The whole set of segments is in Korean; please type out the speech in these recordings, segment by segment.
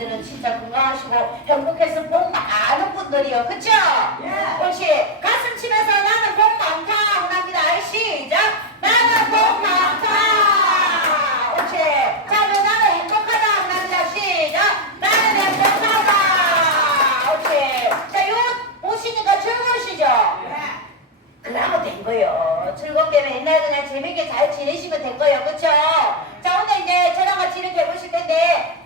여러분들은 진짜 건강하시고 행복해서 복 많은 분들이요. 그쵸? 예. 혹시 가슴 치면서 나는 복 많다 합니다. 시작! 나는 복 많다! 혹시 자, 그 나는 행복하다 합니다. 시작! 나는 행복하다! 혹시 자, 요 보시니까 즐거우시죠? 예. 그러면 된 거예요. 즐겁게 맨날 그냥 재밌게 잘 지내시면 될 거예요. 그쵸? 자, 오늘 이제 저랑 같이 이렇게 해보실 텐데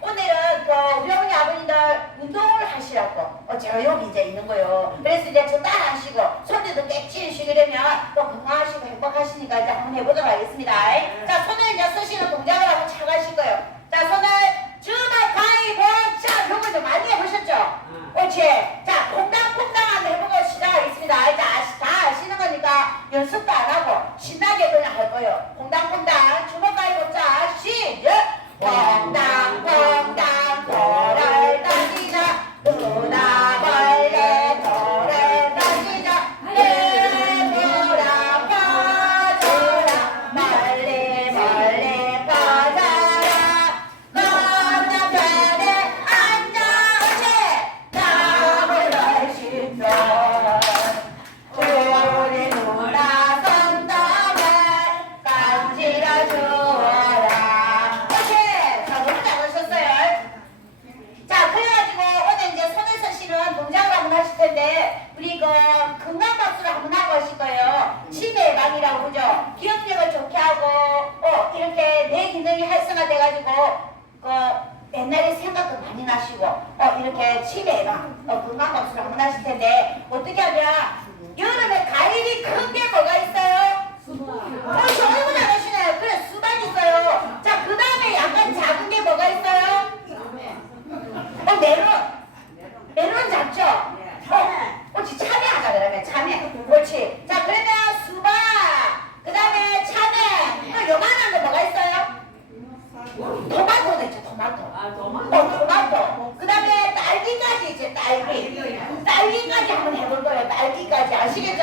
그러니까 우리 어머니 아버님들 운동을 하시라고 어, 저욕 이제 있는 거요. 그래서 이제 저 따라하시고 손녀도 깨치시게 되면 또 건강하시고 행복하시니까 이제 한번 해보도록 하겠습니다. 네. 자 손을 이제 쓰시는 동작을 한번 착하실 거예요. 자 손을 주먹 가위 원샷 요걸 딸기. 딸기까지 한번 해볼 거예요. 딸기까지. 아시겠죠?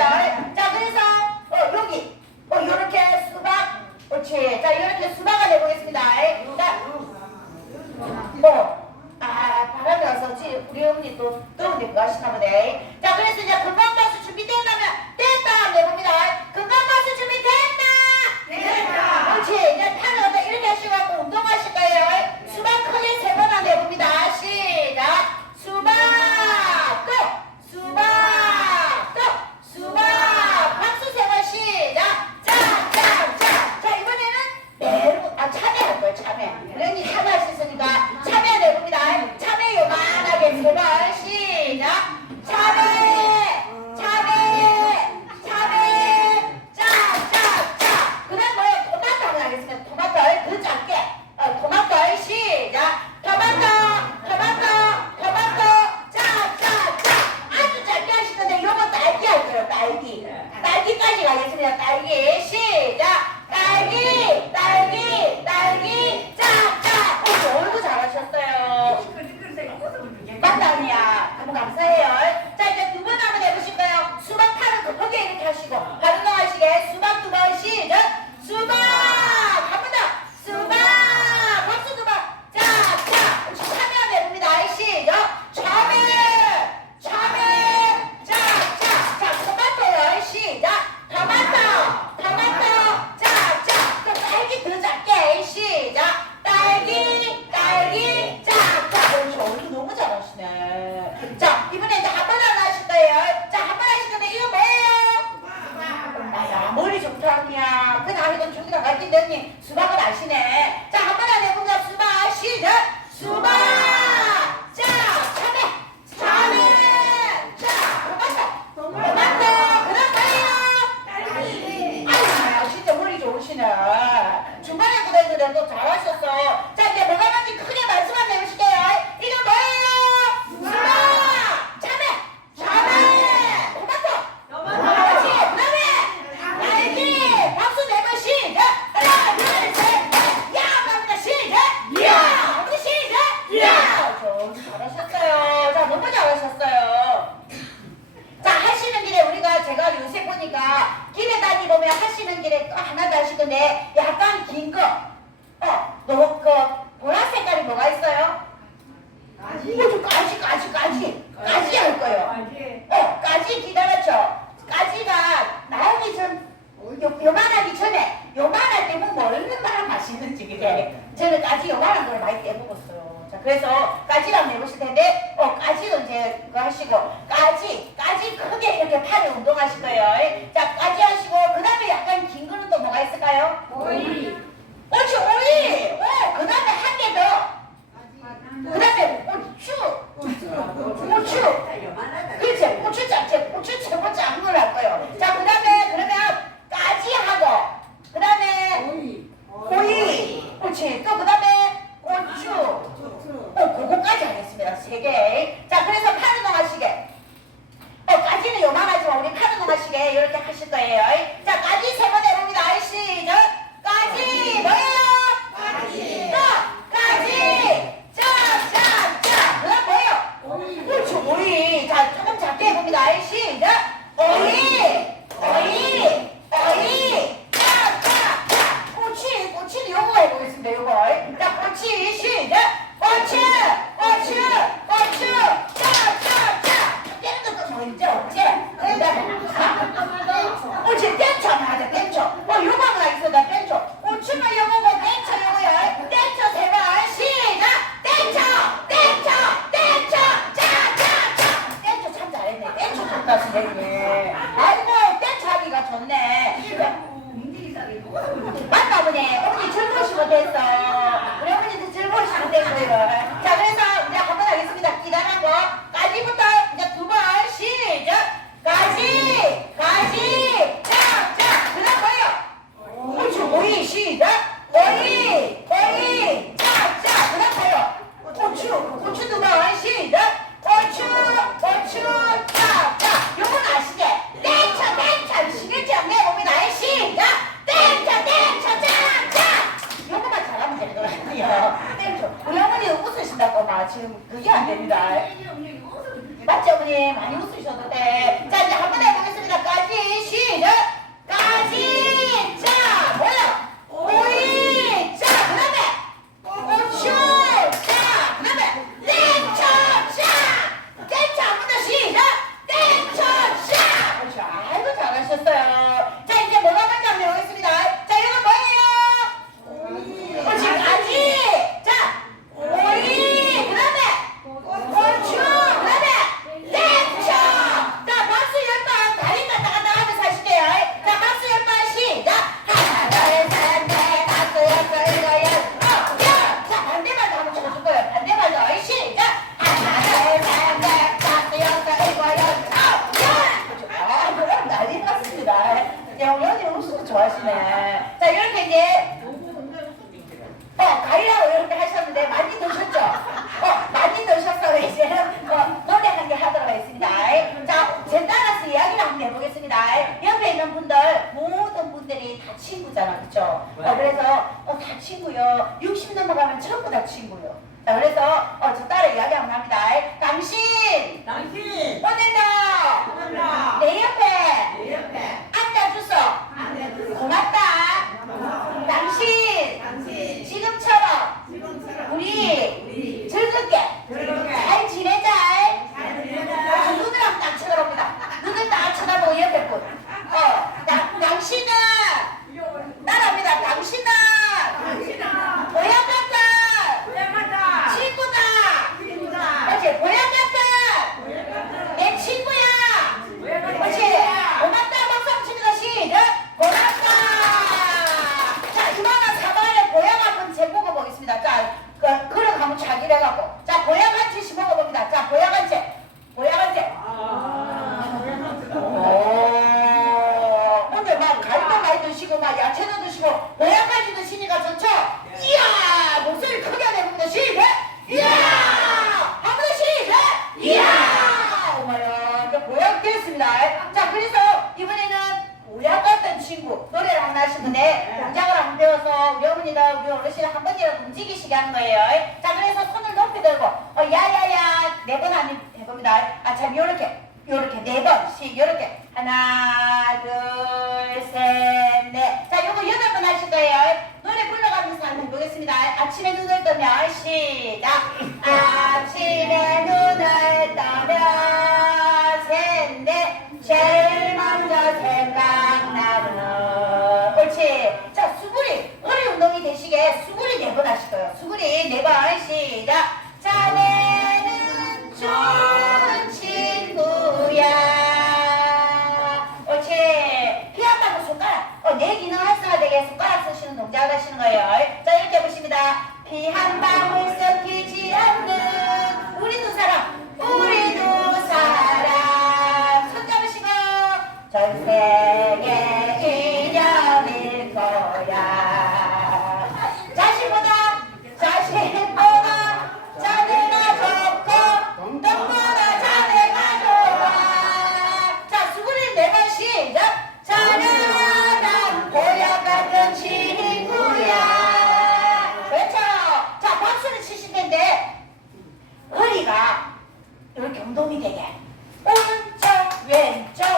하실 거예요. 자 까지 하시고 그 다음에 약간 긴 거는 또 뭐가 있을까요? 옳지 오이. 어, 그 다음에 한 개 더. 그 다음에 고추. 고추. 그렇지 고추 잡채 고추 최고 작은 걸 할 거예요 자 그 다음에 그러면 까지 하고 그 다음에 오이 그렇지 또 그 다음에 고추 어 그거까지 하겠습니다 세 개자 그래서 파는 동하시게 어 까지는 요만하지만 우리 파는 동하시게 이렇게 하실 거예요 자 까지 세 번 해봅니다 시작 까지 뭐예요 또 까지 자자자 그다음 뭐예요 그렇죠 오이 자 조금 작게 해봅니다 시작 오이 오이 오이 자자자 꼬치 꼬치는 요거 해보겠습니다 요거 자 꼬치 시작 꼬치 꼬치 꼬치 자자자 깨는 것도 뭐 있죠 없지 그다음에 꼬치 땡초 한번 하자 땡초 어 요거 한번 하겠습니다 땡초 꼬치는 요거고 땡초 요거요 땡초 세번 시작 땡초 땡초 땡초 자자자 땡초 참 잘했네 땡초 좋다 선생님 아이고 땡초 하기가 좋네 맞다 어머니 어머니 즐거우시면 됐어 우리 어머니도 즐거우시면 됐어요 자 그래서 이제 한번 하겠습니다 기다란 거 까지부터 이제 두 번 시작 까지 까지 자자 그 다음 뭐예요 그렇죠 오이 시작 오이 오이 자자 그 다음 뭐예요 고추 고추 두 번 시작 고추 고추 자자 요건 아시게 땡쳐 땡쳐 시겠지 않네 봅니다 시작 땡쳐 땡쳐 자자 요거만 잘하면 되는 거 같아요 땡쳐 우리 어머니 웃으신다고 막 지금 그게 안 됩니다. 맞죠 어머니? 많이 웃으셔도 돼자 이제 한 번 해보겠습니다. 까지 시작! 까지 자 좋아하시네 자 이렇게 이제 어, 가위라고 이렇게 하셨는데 많이 드셨죠? 어, 많이 드셨어요. 이제는 어, 노래 한 개 하도록 하겠습니다. 자, 제 따라서 이야기를 한번 해보겠습니다. 옆에 있는 분들, 모든 분들이 다 친구잖아. 그쵸? 어, 그래서 어, 다 친구요. 60 넘어가면 전부 다 친구요. 자, 그래서 어, 저 따라 이야기 한번 합니다. 당신, 오늘도 내 옆에. 고맙다. 당신, 지금처럼 우리 즐겁게 잘 지내자. 어, 눈을 한번 딱 쳐다봅니다. 눈을 딱 쳐다보고 옆에 분. 어, 나, 당신은 나랍니다. 당신은 고향 같은 친구다. 그렇지, 고향 같은 내 친구야. 그렇지, 고맙다. 박수 한번 칩니다. 시작. 고맙다. 자, 이만한 사과에 고향 한번 제 먹어보겠습니다. 자, 그, 그릇 해갖고. 자, 한 채씩 먹어봅니다. 자, 고향 한 채. 고향 한 채. 오, 오늘 막 갈도 많이 드시고 막 야채도 드시고 고향까지 드시니까 좋죠? 이야! 목소리 크게 내봅니다 시작 이야! 한번 더 시작 이야! 어머야 이제 고향 됐습니다. 자 그래서 이번에는 고향 같은 친구 노래를 하실 건데 동작을 한번 배워서 우리 어머니가 우리 어르신 한 번이라도 움직이시게 하는 거예요. 자 그래서 들고 어, 야야야. 네번 한번 해봅니다. 아참 요렇게 요렇게. 네 번씩. 요렇게. 하나 둘 셋 넷 자 요거 여덟 번 하실 거예요 하시는 거예요. 자, 이렇게 보십니다. 비 한 방울. Benja.